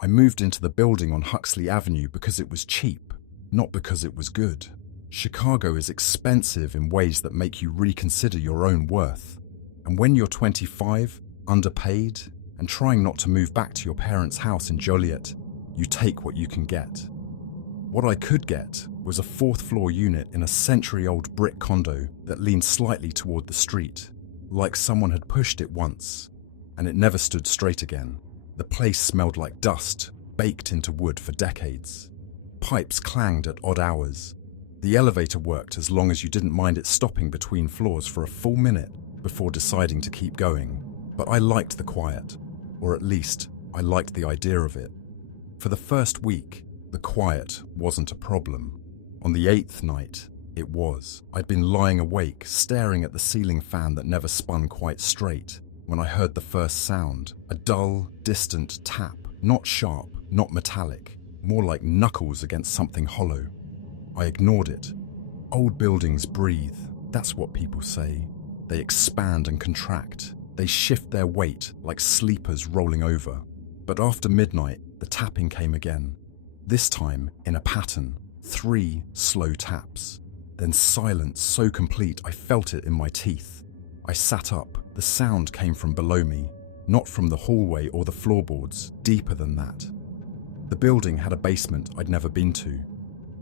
I moved into the building on Huxley Avenue because it was cheap, not because it was good. Chicago is expensive in ways that make you reconsider your own worth. And when you're 25, underpaid, and trying not to move back to your parents' house in Joliet, you take what you can get. What I could get was a fourth-floor unit in a century-old brick condo that leaned slightly toward the street, like someone had pushed it once, and it never stood straight again. The place smelled like dust, baked into wood for decades. Pipes clanged at odd hours. The elevator worked as long as you didn't mind it stopping between floors for a full minute before deciding to keep going. But I liked the quiet, or at least I liked the idea of it. For the first week, the quiet wasn't a problem. On the 8th night, it was. I'd been lying awake, staring at the ceiling fan that never spun quite straight, when I heard the first sound, a dull, distant tap, not sharp, not metallic, more like knuckles against something hollow. I ignored it. Old buildings breathe, that's what people say. They expand and contract. They shift their weight like sleepers rolling over. But after midnight, the tapping came again. This time in a pattern, 3 slow taps. Then silence so complete I felt it in my teeth. I sat up. The sound came from below me, not from the hallway or the floorboards, deeper than that. The building had a basement I'd never been to.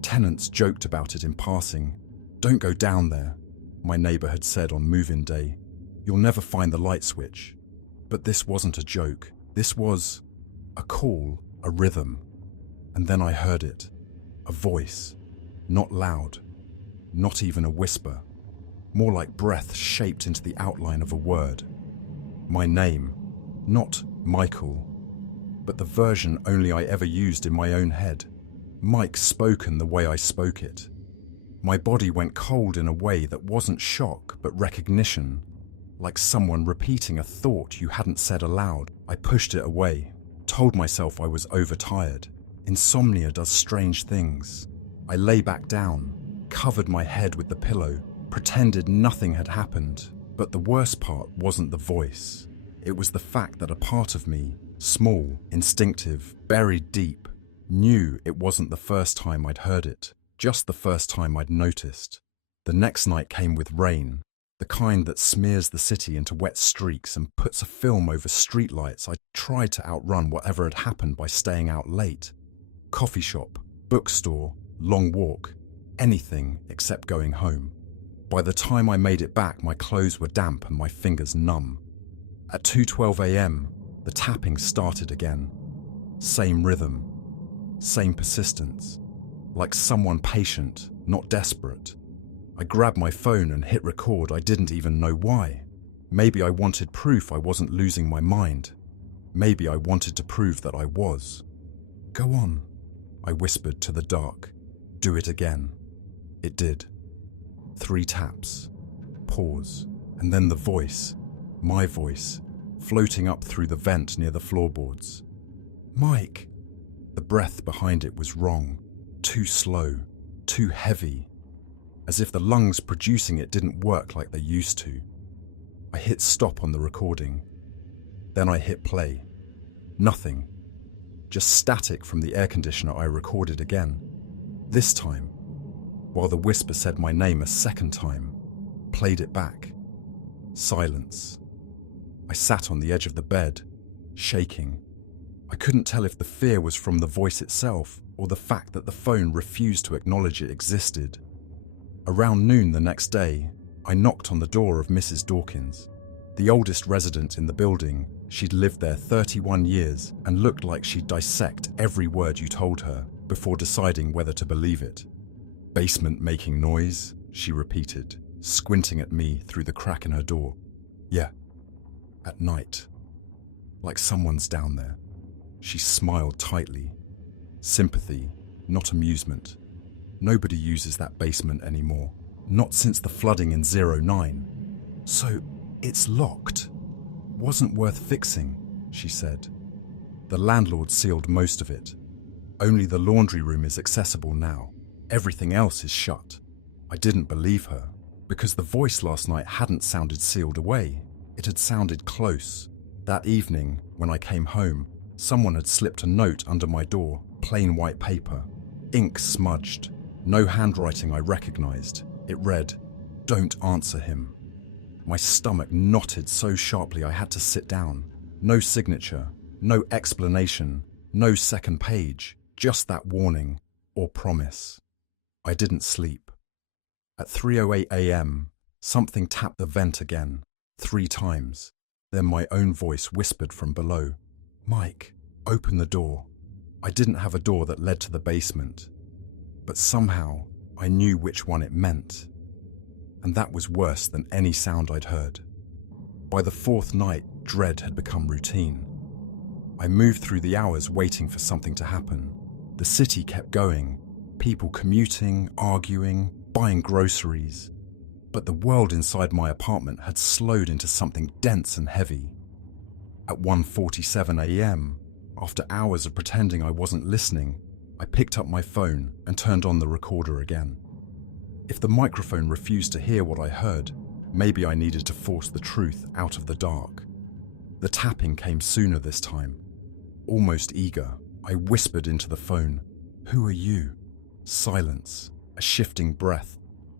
Tenants joked about it in passing. "Don't go down there," my neighbor had said on move-in day. "You'll never find the light switch." But this wasn't a joke. This was a call, a rhythm. And then I heard it. A voice. Not loud. Not even a whisper. More like breath shaped into the outline of a word. My name. Not Michael, but the version only I ever used in my own head. Mike spoken the way I spoke it. My body went cold in a way that wasn't shock, but recognition. Like someone repeating a thought you hadn't said aloud. I pushed it away, told myself I was overtired. Insomnia does strange things. I lay back down, covered my head with the pillow, pretended nothing had happened. But the worst part wasn't the voice. It was the fact that a part of me, small, instinctive, buried deep, knew it wasn't the first time I'd heard it, just the first time I'd noticed. The next night came with rain, the kind that smears the city into wet streaks and puts a film over streetlights. I tried to outrun whatever had happened by staying out late. Coffee shop, bookstore, long walk, anything except going home. By the time I made it back, my clothes were damp and my fingers numb. At 2:12 a.m., the tapping started again. Same rhythm, same persistence, like someone patient, not desperate. I grabbed my phone and hit record. I didn't even know why. Maybe I wanted proof I wasn't losing my mind. Maybe I wanted to prove that I was. "Go on," I whispered to the dark. "Do it again." It did. 3 taps, pause, and then the voice, my voice, floating up through the vent near the floorboards. "Mike." The breath behind it was wrong, too slow, too heavy, as if the lungs producing it didn't work like they used to. I hit stop on the recording. Then I hit play. Nothing. Just static from the air conditioner. I recorded again. This time, while the whisper said my name a second time, played it back. Silence. I sat on the edge of the bed, shaking. I couldn't tell if the fear was from the voice itself or the fact that the phone refused to acknowledge it existed. Around noon the next day, I knocked on the door of Mrs. Dawkins, the oldest resident in the building. She'd lived there 31 years and looked like she'd dissect every word you told her before deciding whether to believe it. "Basement making noise," she repeated, squinting at me through the crack in her door. "Yeah, at night. Like someone's down there." She smiled tightly. Sympathy, not amusement. Nobody uses that basement anymore. Not since the flooding in '09. "So, it's locked. Wasn't worth fixing," she said. "The landlord sealed most of it. Only the laundry room is accessible now. Everything else is shut." I didn't believe her, because the voice last night hadn't sounded sealed away. It had sounded close. That evening, when I came home, Someone had slipped a note under my door, plain white paper, ink smudged, no handwriting I recognized. It read, "Don't answer him." My stomach knotted so sharply I had to sit down. No signature, no explanation, no second page, just that warning or promise. I didn't sleep. At 3:08 a.m., something tapped the vent again, 3 times. Then my own voice whispered from below, "Mike, open the door." I didn't have a door that led to the basement, but somehow I knew which one it meant. And that was worse than any sound I'd heard. By the 4th night, dread had become routine. I moved through the hours waiting for something to happen. The city kept going, people commuting, arguing, buying groceries. But the world inside my apartment had slowed into something dense and heavy. At 1:47 a.m., after hours of pretending I wasn't listening, I picked up my phone and turned on the recorder again. If the microphone refused to hear what I heard, maybe I needed to force the truth out of the dark. The tapping came sooner this time. Almost eager, I whispered into the phone, "Who are you?" Silence, a shifting breath,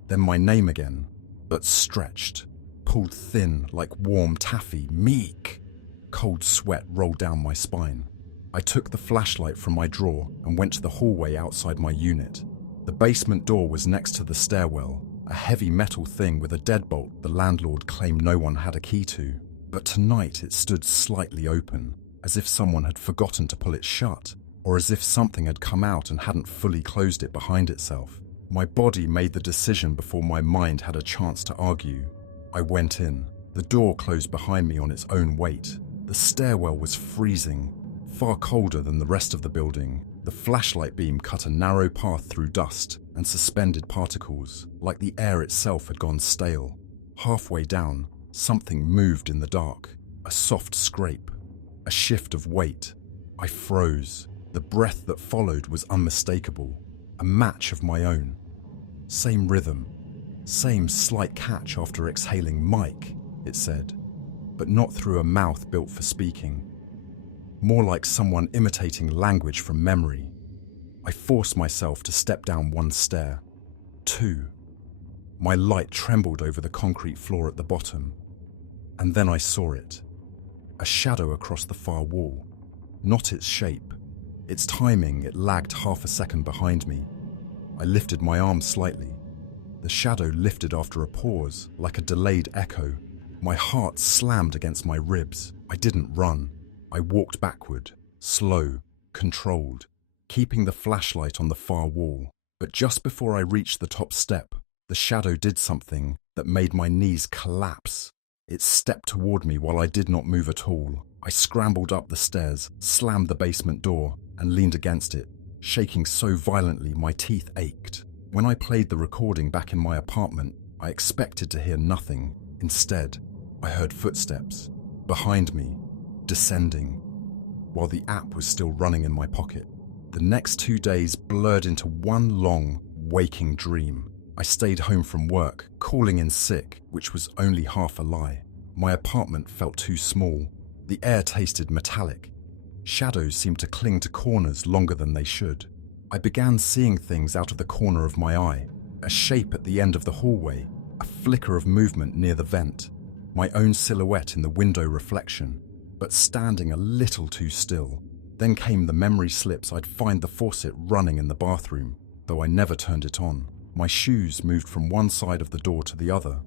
then my name again, but stretched, pulled thin like warm taffy. "Meek!" Cold sweat rolled down my spine. I took the flashlight from my drawer and went to the hallway outside my unit. The basement door was next to the stairwell, a heavy metal thing with a deadbolt the landlord claimed no one had a key to. But tonight it stood slightly open, as if someone had forgotten to pull it shut, or as if something had come out and hadn't fully closed it behind itself. My body made the decision before my mind had a chance to argue. I went in. The door closed behind me on its own weight. The stairwell was freezing, far colder than the rest of the building. The flashlight beam cut a narrow path through dust and suspended particles, like the air itself had gone stale. Halfway down, something moved in the dark. A soft scrape, a shift of weight. I froze. The breath that followed was unmistakable, a match of my own. Same rhythm, same slight catch after exhaling "Mike," it said, but not through a mouth built for speaking. More like someone imitating language from memory. I forced myself to step down 1 stair, 2. My light trembled over the concrete floor at the bottom. And then I saw it. A shadow across the far wall. Not its shape. Its timing, it lagged half a second behind me. I lifted my arm slightly. The shadow lifted after a pause, like a delayed echo. My heart slammed against my ribs. I didn't run. I walked backward, slow, controlled, keeping the flashlight on the far wall. But just before I reached the top step, the shadow did something that made my knees collapse. It stepped toward me while I did not move at all. I scrambled up the stairs, slammed the basement door, and leaned against it, shaking so violently my teeth ached. When I played the recording back in my apartment, I expected to hear nothing. Instead, I heard footsteps, behind me, descending, while the app was still running in my pocket. The next 2 days blurred into one long, waking dream. I stayed home from work, calling in sick, which was only half a lie. My apartment felt too small. The air tasted metallic. Shadows seemed to cling to corners longer than they should. I began seeing things out of the corner of my eye. A shape at the end of the hallway, a flicker of movement near the vent, my own silhouette in the window reflection, but standing a little too still. Then came the memory slips I'd find the faucet running in the bathroom, though I never turned it on. My shoes moved from one side of the door to the other.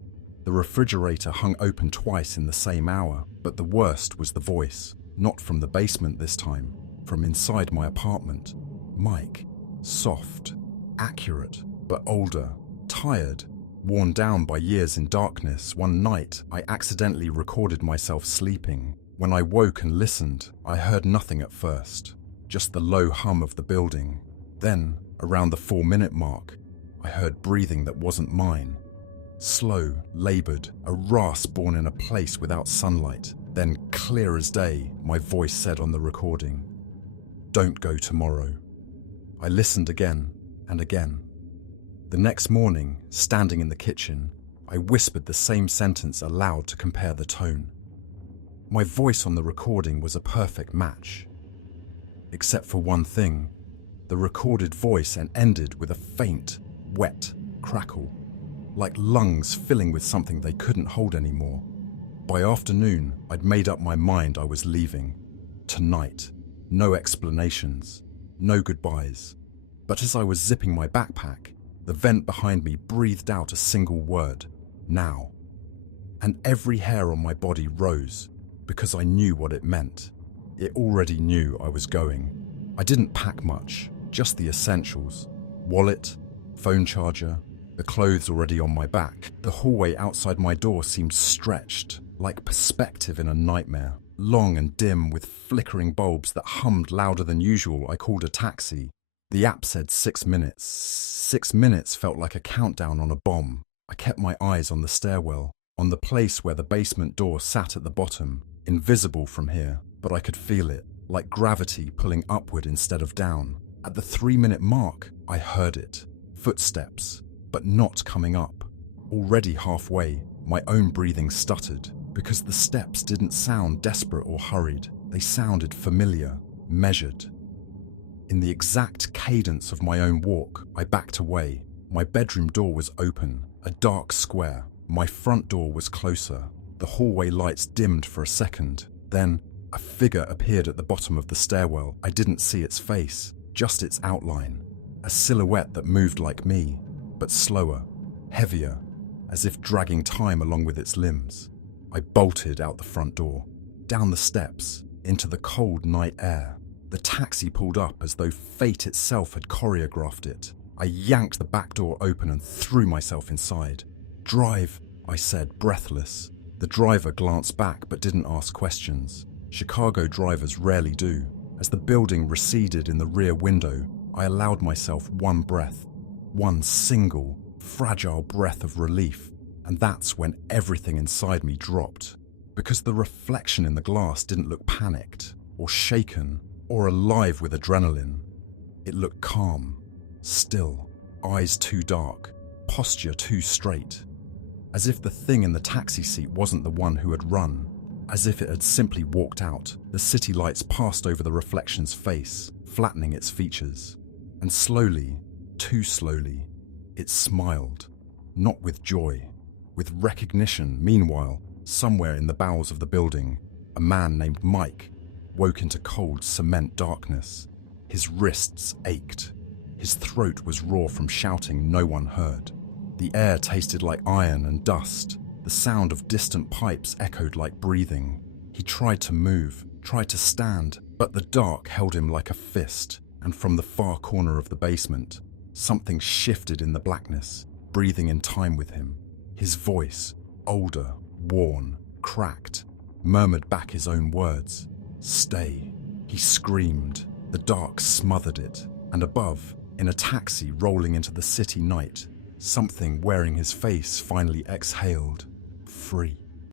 The refrigerator hung open twice in the same hour, but the worst was the voice, not from the basement this time, from inside my apartment. Mike, soft, accurate, but older, tired, worn down by years in darkness. One night, I accidentally recorded myself sleeping. When I woke and listened, I heard nothing at first, just the low hum of the building. Then, around the 4-minute mark, I heard breathing that wasn't mine. Slow, labored, a rasp born in a place without sunlight. Then, clear as day, my voice said on the recording, "Don't go tomorrow." I listened again and again. The next morning, standing in the kitchen, I whispered the same sentence aloud to compare the tone. My voice on the recording was a perfect match. except for one thing. The recorded voice ended with a faint, wet crackle, like lungs filling with something they couldn't hold anymore. By afternoon, I'd made up my mind I was leaving. Tonight. No explanations, no goodbyes. But as I was zipping my backpack, the vent behind me breathed out a single word: now. And every hair on my body rose, because I knew what it meant. It already knew I was going. I didn't pack much, just the essentials: wallet, phone charger, the clothes already on my back. The hallway outside my door seemed stretched, like perspective in a nightmare. Long and dim, with flickering bulbs that hummed louder than usual. I called a taxi. The app said 6 minutes. 6 minutes felt like a countdown on a bomb. I kept my eyes on the stairwell, on the place where the basement door sat at the bottom, invisible from here, but I could feel it, like gravity pulling upward instead of down. At the 3-minute mark, I heard it. Footsteps, but not coming up. Already halfway, my own breathing stuttered, because the steps didn't sound desperate or hurried. They sounded familiar, measured. In the exact cadence of my own walk, I backed away. My bedroom door was open, a dark square. My front door was closer. The hallway lights dimmed for a second. Then, a figure appeared at the bottom of the stairwell. I didn't see its face, just its outline. A silhouette that moved like me, but slower, heavier, as if dragging time along with its limbs. I bolted out the front door, down the steps, into the cold night air. The taxi pulled up as though fate itself had choreographed it. I yanked the back door open and threw myself inside. "Drive," I said, breathless. The driver glanced back but didn't ask questions. Chicago drivers rarely do. As the building receded in the rear window, I allowed myself one breath, one single, fragile breath of relief. And that's when everything inside me dropped, because the reflection in the glass didn't look panicked, or shaken, or alive with adrenaline. It looked calm, still, eyes too dark, posture too straight. As if the thing in the taxi seat wasn't the one who had run, as if it had simply walked out. The city lights passed over the reflection's face, flattening its features. And slowly, too slowly, it smiled, not with joy, with recognition. Meanwhile, somewhere in the bowels of the building, a man named Mike woke into cold cement darkness. His wrists ached. His throat was raw from shouting no one heard. The air tasted like iron and dust. The sound of distant pipes echoed like breathing. He tried to move, tried to stand, but the dark held him like a fist, and from the far corner of the basement, something shifted in the blackness, breathing in time with him. His voice, older, worn, cracked, murmured back his own words. "Stay," he screamed. The dark smothered it, and above, in a taxi rolling into the city night, something wearing his face finally exhaled, free.